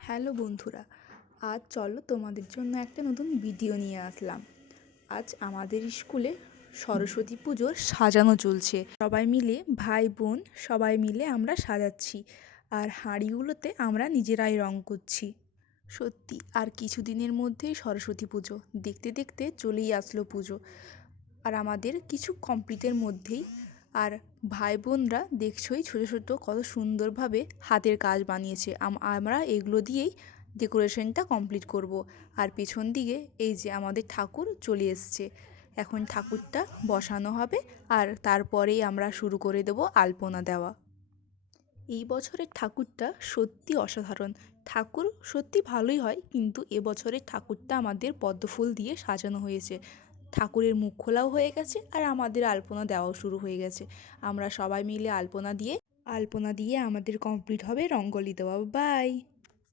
Hello বন্ধুরা, আজ চলো তোমাদের জন্য একটা নতুন ভিডিও নিয়ে আসলাম। আজ আমাদের স্কুলে সরস্বতী পুজোর সাজানো চলছে। সবাই মিলে ভাই বোন সবাই মিলে আমরা সাজাচ্ছি, আর হাঁড়িগুলোতে আমরা নিজেরাই রং করছি। সত্যি আর কিছুদিনের মধ্যেই সরস্বতী পুজো, দেখতে দেখতে চলেই আসলো পুজো। আর আমাদের কিছু কমপ্লিটের মধ্যেই। আর ভাই বোনরা দেখছোই ছোটো ছোটো কত সুন্দরভাবে হাতের কাজ বানিয়েছে। আমরা এগুলো দিয়েই ডেকোরেশনটা কমপ্লিট করব। আর পেছন দিকে এই যে আমাদের ঠাকুর চলে এসছে, এখন ঠাকুরটা বসানো হবে আর তারপরেই আমরা শুরু করে দেব আলপনা দেওয়া। এই বছরের ঠাকুরটা সত্যি অসাধারণ। ঠাকুর সত্যি ভালোই হয়, কিন্তু এবছরের ঠাকুরটা আমাদের পদ্মফুল দিয়ে সাজানো হয়েছে। ঠাকুরের মুখ খোলাও হয়ে গেছে আর আমাদের আলপনা দেওয়াও শুরু হয়ে গেছে। আমরা সবাই মিলে আলপনা দিয়ে আমাদের কমপ্লিট হবে রঙ্গোলি দেওয়া। বাই।